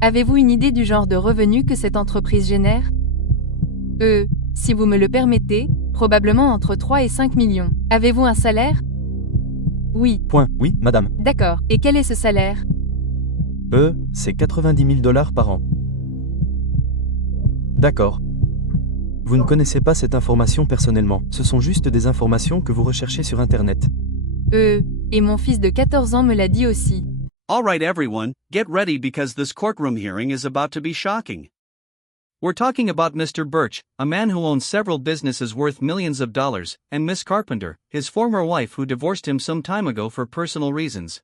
Avez-vous une idée du genre de revenus que cette entreprise génère? Si vous me le permettez, probablement entre 3 et 5 millions. Avez-vous un salaire? Oui. Oui, madame. D'accord. Et quel est ce salaire? C'est 90 000 dollars par an. D'accord. Vous ne connaissez pas cette information personnellement, ce sont juste des informations que vous recherchez sur Internet. Et mon fils de 14 ans me l'a dit aussi. All right, everyone, get ready because this courtroom hearing is about to be shocking. We're talking about Mr. Birch, a man who owns several businesses worth millions of dollars, and Miss Carpenter, his former wife who divorced him some time ago for personal reasons.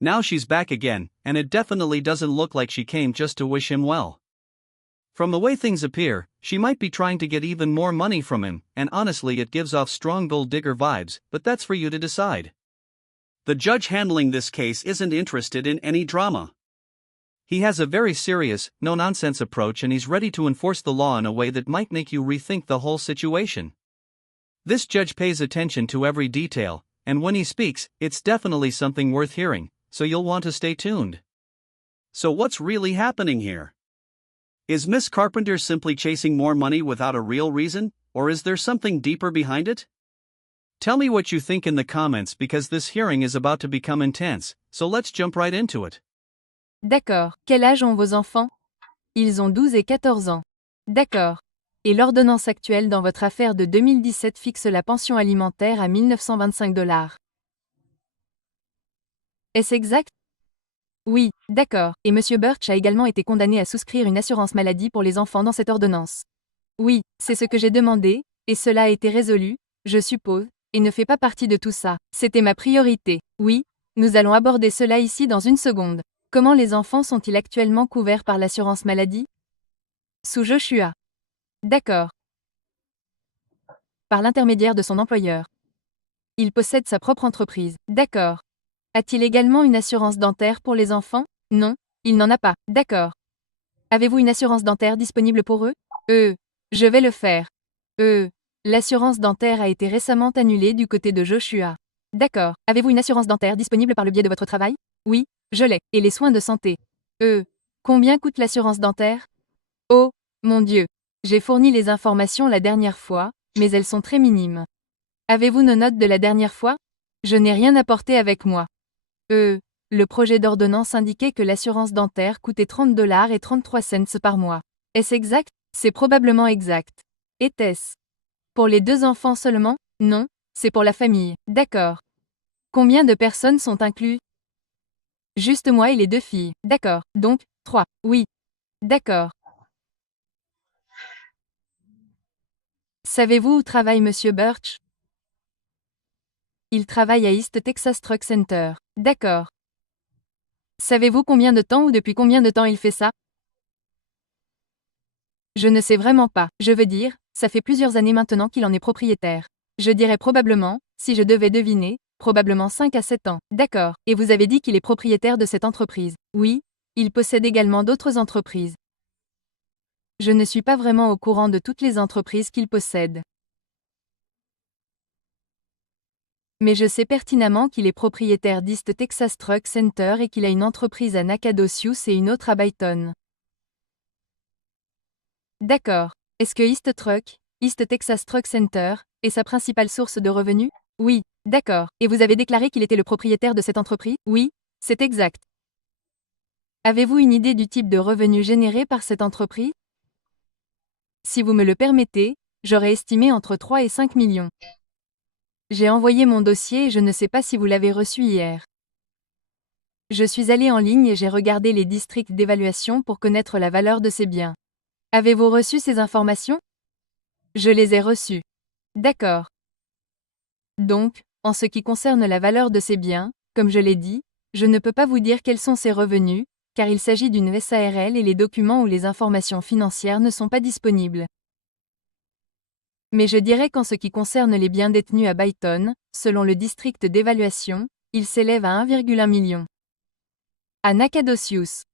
Now she's back again, and it definitely doesn't look like she came just to wish him well. From the way things appear, she might be trying to get even more money from him, and honestly it gives off strong gold digger vibes, but that's for you to decide. The judge handling this case isn't interested in any drama. He has a very serious, no-nonsense approach and he's ready to enforce the law in a way that might make you rethink the whole situation. This judge pays attention to every detail, and when he speaks, it's definitely something worth hearing, so you'll want to stay tuned. So what's really happening here? Is Miss Carpenter simply chasing more money without a real reason, or is there something deeper behind it? Tell me what you think in the comments because this hearing is about to become intense, so let's jump right into it. D'accord. Quel âge ont vos enfants? Ils ont 12 et 14 ans. D'accord. Et l'ordonnance actuelle dans votre affaire de 2017 fixe la pension alimentaire à 1925 $. Est-ce exact? Oui, d'accord. Et Monsieur Birch a également été condamné à souscrire une assurance maladie pour les enfants dans cette ordonnance. Oui, c'est ce que j'ai demandé, et cela a été résolu, je suppose, et ne fait pas partie de tout ça. C'était ma priorité. Oui, nous allons aborder cela ici dans une seconde. Comment les enfants sont-ils actuellement couverts par l'assurance maladie? Sous Joshua. D'accord. Par l'intermédiaire de son employeur. Il possède sa propre entreprise. D'accord. A-t-il également une assurance dentaire pour les enfants? Non, il n'en a pas. D'accord. Avez-vous une assurance dentaire disponible pour eux? Je vais le faire. L'assurance dentaire a été récemment annulée du côté de Joshua. D'accord. Avez-vous une assurance dentaire disponible par le biais de votre travail? Oui, je l'ai. Et les soins de santé? Combien coûte l'assurance dentaire? Oh, mon Dieu. J'ai fourni les informations la dernière fois, mais elles sont très minimes. Avez-vous nos notes de la dernière fois? Je n'ai rien apporté avec moi. Le projet d'ordonnance indiquait que l'assurance dentaire coûtait 30 $ et 33 cents par mois. Est-ce exact? C'est probablement exact. Était-ce pour les 2 enfants seulement? Non, c'est pour la famille. D'accord. Combien de personnes sont inclus? Juste moi et les 2 filles. D'accord. Donc, 3. Oui. D'accord. Savez-vous où travaille Monsieur Birch? Il travaille à East Texas Truck Center. D'accord. Savez-vous combien de temps ou depuis combien de temps il fait ça? Je ne sais vraiment pas. Je veux dire, ça fait plusieurs années maintenant qu'il en est propriétaire. Je dirais probablement, si je devais deviner, probablement 5 à 7 ans. D'accord. Et vous avez dit qu'il est propriétaire de cette entreprise. Oui, il possède également d'autres entreprises. Je ne suis pas vraiment au courant de toutes les entreprises qu'il possède. Mais je sais pertinemment qu'il est propriétaire d'East Texas Truck Center et qu'il a une entreprise à Nacogdoches et une autre à Byton. D'accord. Est-ce que East Texas Truck Center, est sa principale source de revenus? Oui, d'accord. Et vous avez déclaré qu'il était le propriétaire de cette entreprise? Oui, c'est exact. Avez-vous une idée du type de revenus générés par cette entreprise? Si vous me le permettez, j'aurais estimé entre 3 et 5 millions. J'ai envoyé mon dossier et je ne sais pas si vous l'avez reçu hier. Je suis allé en ligne et j'ai regardé les districts d'évaluation pour connaître la valeur de ces biens. Avez-vous reçu ces informations? Je les ai reçues. D'accord. Donc, en ce qui concerne la valeur de ces biens, comme je l'ai dit, je ne peux pas vous dire quels sont ces revenus, car il s'agit d'une SARL et les documents ou les informations financières ne sont pas disponibles. Mais je dirais qu'en ce qui concerne les biens détenus à Byton, selon le district d'évaluation, ils s'élèvent à 1,1 million. À Nacogdoches.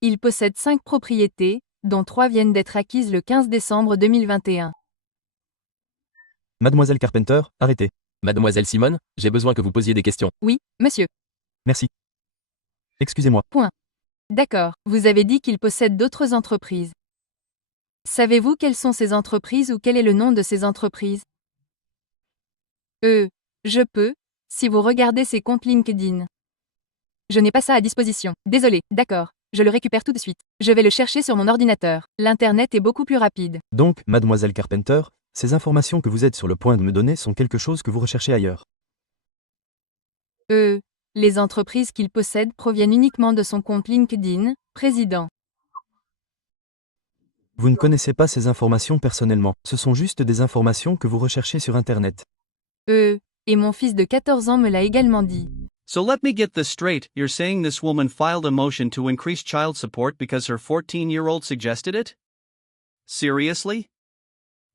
Il possède 5 propriétés, dont 3 viennent d'être acquises le 15 décembre 2021. Mademoiselle Carpenter, arrêtez. Mademoiselle Simone, j'ai besoin que vous posiez des questions. Oui, monsieur. Merci. Excusez-moi. Point. D'accord, vous avez dit qu'il possède d'autres entreprises. Savez-vous quelles sont ces entreprises ou quel est le nom de ces entreprises? Je peux, si vous regardez ses comptes LinkedIn. Je n'ai pas ça à disposition. Désolé, d'accord. Je le récupère tout de suite. Je vais le chercher sur mon ordinateur. L'Internet est beaucoup plus rapide. Donc, mademoiselle Carpenter, ces informations que vous êtes sur le point de me donner sont quelque chose que vous recherchez ailleurs. Les entreprises qu'il possède proviennent uniquement de son compte LinkedIn, président. Vous ne connaissez pas ces informations personnellement, ce sont juste des informations que vous recherchez sur Internet. Et mon fils de 14 ans me l'a également dit. So let me get this straight, you're saying this woman filed a motion to increase child support because her 14-year-old suggested it? Seriously?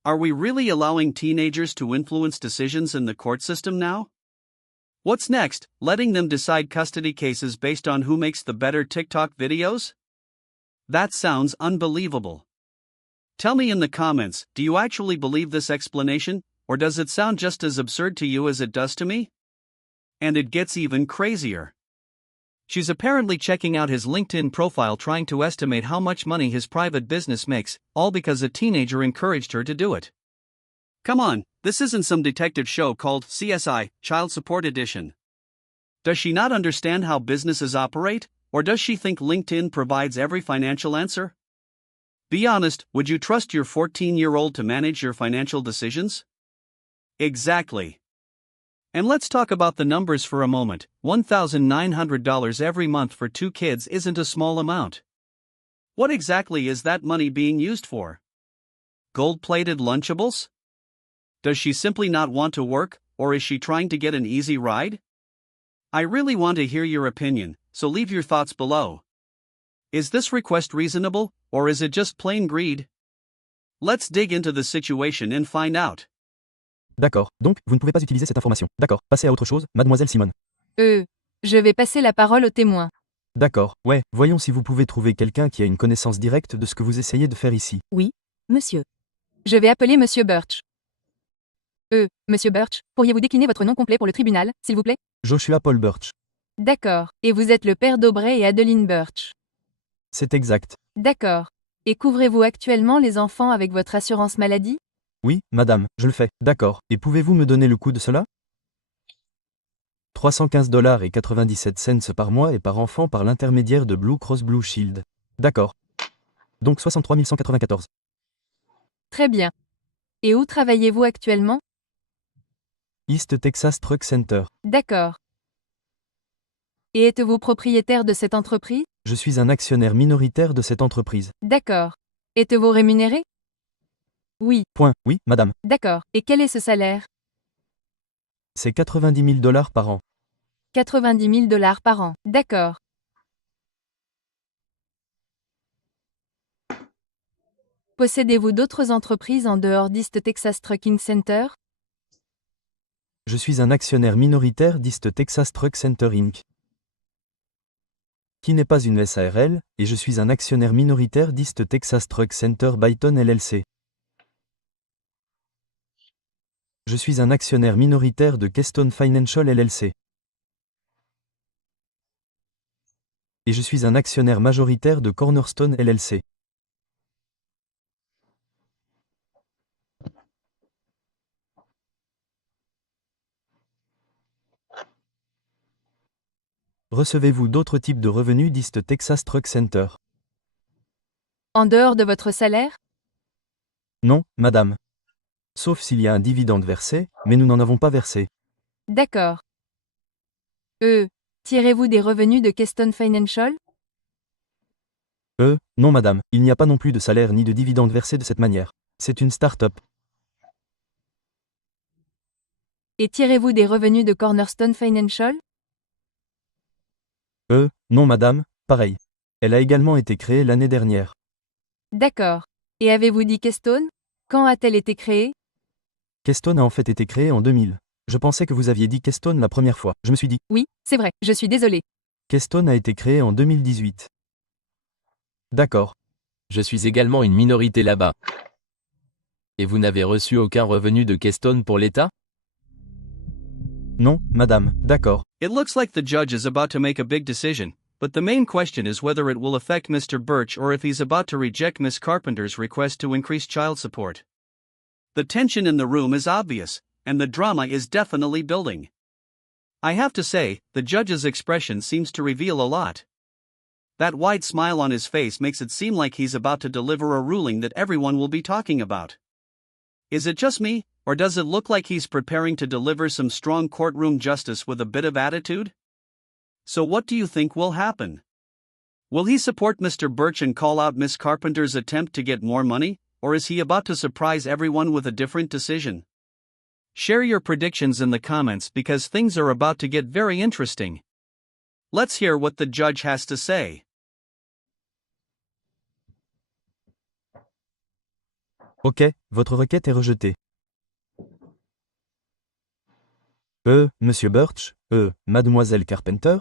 Are we really allowing teenagers to influence decisions in the court system now? What's next, letting them decide custody cases based on who makes the better TikTok videos? That sounds unbelievable. Tell me in the comments, do you actually believe this explanation, or does it sound just as absurd to you as it does to me? And it gets even crazier. She's apparently checking out his LinkedIn profile trying to estimate how much money his private business makes, all because a teenager encouraged her to do it. Come on, this isn't some detective show called CSI, Child Support Edition. Does she not understand how businesses operate, or does she think LinkedIn provides every financial answer? Be honest, would you trust your 14-year-old to manage your financial decisions? Exactly. And let's talk about the numbers for a moment. $1,900 every month for 2 kids isn't a small amount. What exactly is that money being used for? Gold-plated Lunchables? Does she simply not want to work, or is she trying to get an easy ride? I really want to hear your opinion, so leave your thoughts below. Is this request reasonable, or is it just plain greed? Let's dig into the situation and find out. D'accord, donc, vous ne pouvez pas utiliser cette information. D'accord, passez à autre chose, mademoiselle Simone. Je vais passer la parole au témoin. D'accord, ouais, voyons si vous pouvez trouver quelqu'un qui a une connaissance directe de ce que vous essayez de faire ici. Oui, monsieur. Je vais appeler monsieur Birch. Monsieur Birch, pourriez-vous décliner votre nom complet pour le tribunal, s'il vous plaît? Joshua Paul Birch. D'accord, et vous êtes le père d'Aubrey et Adeline Birch. C'est exact. D'accord. Et couvrez-vous actuellement les enfants avec votre assurance maladie? Oui, madame, je le fais. D'accord, et pouvez-vous me donner le coût de cela? $315,97 par mois et par enfant par l'intermédiaire de Blue Cross Blue Shield. D'accord. Donc 63 194. Très bien. Et où travaillez-vous actuellement? East Texas Truck Center. D'accord. Et êtes-vous propriétaire de cette entreprise? Je suis un actionnaire minoritaire de cette entreprise. D'accord. Êtes-vous rémunéré? Oui. Point. Oui, madame. D'accord. Et quel est ce salaire? C'est $90 000 par an. $90 000 par an. D'accord. Possédez-vous d'autres entreprises en dehors d'East Texas Trucking Center? Je suis un actionnaire minoritaire d'East Texas Truck Center Inc., qui n'est pas une SARL, et je suis un actionnaire minoritaire d'East Texas Truck Center Byton LLC. Je suis un actionnaire minoritaire de Keystone Financial LLC. Et je suis un actionnaire majoritaire de Cornerstone LLC. Recevez-vous d'autres types de revenus d'East Texas Truck Center? En dehors de votre salaire? Non, madame. Sauf s'il y a un dividende versé, mais nous n'en avons pas versé. D'accord. Tirez-vous des revenus de Keystone Financial? Non madame, il n'y a pas non plus de salaire ni de dividende versé de cette manière. C'est une start-up. Et tirez-vous des revenus de Cornerstone Financial? Non madame, pareil. Elle a également été créée l'année dernière. D'accord. Et avez-vous dit Keystone? Quand a-t-elle été créée? Keystone a en fait été créée en 2000. Je pensais que vous aviez dit Keystone la première fois. Je me suis dit. Oui, c'est vrai, je suis désolé. Keystone a été créée en 2018. D'accord. Je suis également une minorité là-bas. Et vous n'avez reçu aucun revenu de Keystone pour l'État? Non, madame, d'accord. It looks like the judge is about to make a big decision, but the main question is whether it will affect Mr. Birch or if he's about to reject Miss Carpenter's request to increase child support. The tension in the room is obvious, and the drama is definitely building. I have to say, the judge's expression seems to reveal a lot. That wide smile on his face makes it seem like he's about to deliver a ruling that everyone will be talking about. Is it just me, or does it look like he's preparing to deliver some strong courtroom justice with a bit of attitude? So what do you think will happen? Will he support Mr. Birch and call out Miss Carpenter's attempt to get more money, or is he about to surprise everyone with a different decision? Share your predictions in the comments because things are about to get very interesting. Let's hear what the judge has to say. Ok, votre requête est rejetée. Monsieur Birch, Mademoiselle Carpenter,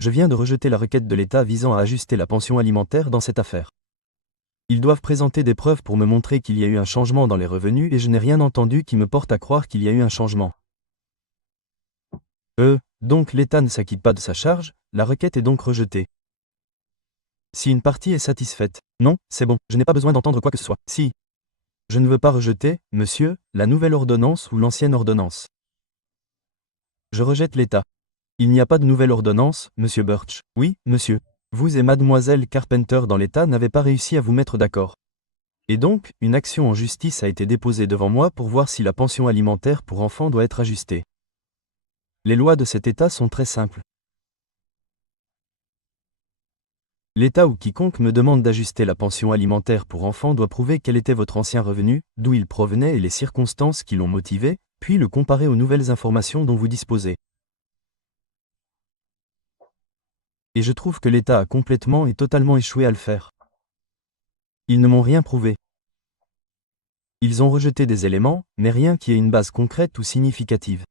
je viens de rejeter la requête de l'État visant à ajuster la pension alimentaire dans cette affaire. Ils doivent présenter des preuves pour me montrer qu'il y a eu un changement dans les revenus et je n'ai rien entendu qui me porte à croire qu'il y a eu un changement. Donc l'État ne s'acquitte pas de sa charge, la requête est donc rejetée. Si une partie est satisfaite, non, c'est bon, je n'ai pas besoin d'entendre quoi que ce soit. Si. Je ne veux pas rejeter, monsieur, la nouvelle ordonnance ou l'ancienne ordonnance. Je rejette l'État. Il n'y a pas de nouvelle ordonnance, monsieur Birch. Oui, monsieur. Vous et mademoiselle Carpenter dans l'État n'avez pas réussi à vous mettre d'accord. Et donc, une action en justice a été déposée devant moi pour voir si la pension alimentaire pour enfants doit être ajustée. Les lois de cet État sont très simples. L'État ou quiconque me demande d'ajuster la pension alimentaire pour enfants doit prouver quel était votre ancien revenu, d'où il provenait et les circonstances qui l'ont motivé, puis le comparer aux nouvelles informations dont vous disposez. Et je trouve que l'État a complètement et totalement échoué à le faire. Ils ne m'ont rien prouvé. Ils ont rejeté des éléments, mais rien qui ait une base concrète ou significative.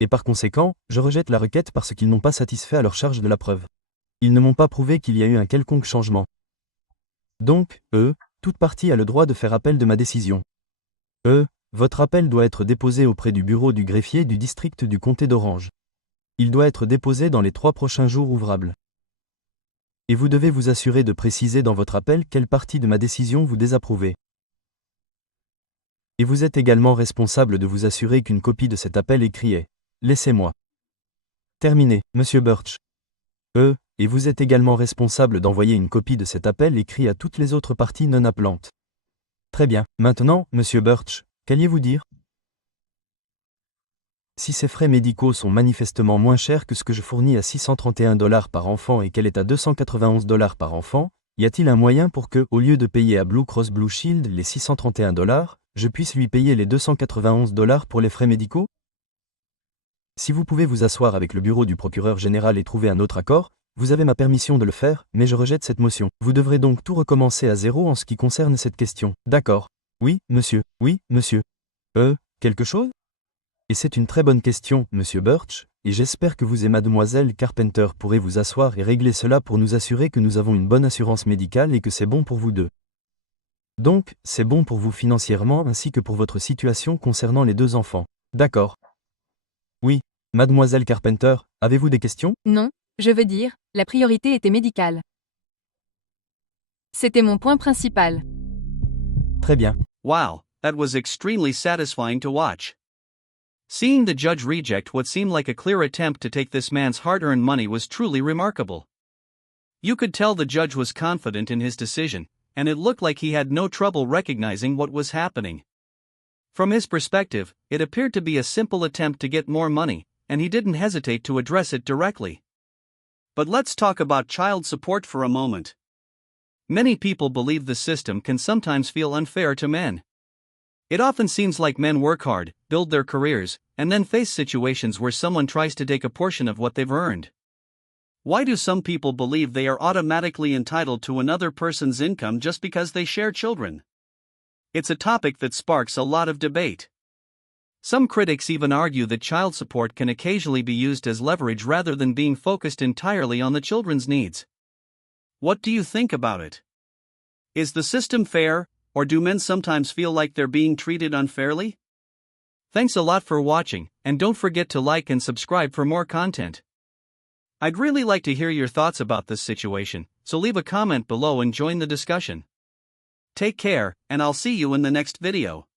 Et par conséquent, je rejette la requête parce qu'ils n'ont pas satisfait à leur charge de la preuve. Ils ne m'ont pas prouvé qu'il y a eu un quelconque changement. Donc, toute partie a le droit de faire appel de ma décision. Votre appel doit être déposé auprès du bureau du greffier du district du comté d'Orange. Il doit être déposé dans les 3 prochains jours ouvrables. Et vous devez vous assurer de préciser dans votre appel quelle partie de ma décision vous désapprouvez. Et vous êtes également responsable de vous assurer qu'une copie de cet appel écrit est « Laissez-moi ». Terminé, monsieur Birch. Et vous êtes également responsable d'envoyer une copie de cet appel écrit à toutes les autres parties non appelantes. Très bien. Maintenant, monsieur Birch, qu'alliez-vous dire? Si ces frais médicaux sont manifestement moins chers que ce que je fournis à $631 par enfant et qu'elle est à $291 par enfant, y a-t-il un moyen pour que, au lieu de payer à Blue Cross Blue Shield les $631, je puisse lui payer les $291 pour les frais médicaux? Si vous pouvez vous asseoir avec le bureau du procureur général et trouver un autre accord, vous avez ma permission de le faire, mais je rejette cette motion. Vous devrez donc tout recommencer à zéro en ce qui concerne cette question. D'accord. Oui, monsieur. Oui, monsieur. Quelque chose? Et c'est une très bonne question, monsieur Birch, et j'espère que vous et mademoiselle Carpenter pourrez vous asseoir et régler cela pour nous assurer que nous avons une bonne assurance médicale et que c'est bon pour vous deux. Donc, c'est bon pour vous financièrement ainsi que pour votre situation concernant les 2 enfants. D'accord. Oui, mademoiselle Carpenter, avez-vous des questions? Non, je veux dire, la priorité était médicale. C'était mon point principal. Très bien. Wow, that was extremely satisfying to watch. Seeing the judge reject what seemed like a clear attempt to take this man's hard-earned money was truly remarkable. You could tell the judge was confident in his decision, and it looked like he had no trouble recognizing what was happening. From his perspective, it appeared to be a simple attempt to get more money, and he didn't hesitate to address it directly. But let's talk about child support for a moment. Many people believe the system can sometimes feel unfair to men. It often seems like men work hard, build their careers, and then face situations where someone tries to take a portion of what they've earned. Why do some people believe they are automatically entitled to another person's income just because they share children? It's a topic that sparks a lot of debate. Some critics even argue that child support can occasionally be used as leverage rather than being focused entirely on the children's needs. What do you think about it? Is the system fair, or do men sometimes feel like they're being treated unfairly? Thanks a lot for watching, and don't forget to like and subscribe for more content. I'd really like to hear your thoughts about this situation, so leave a comment below and join the discussion. Take care, and I'll see you in the next video.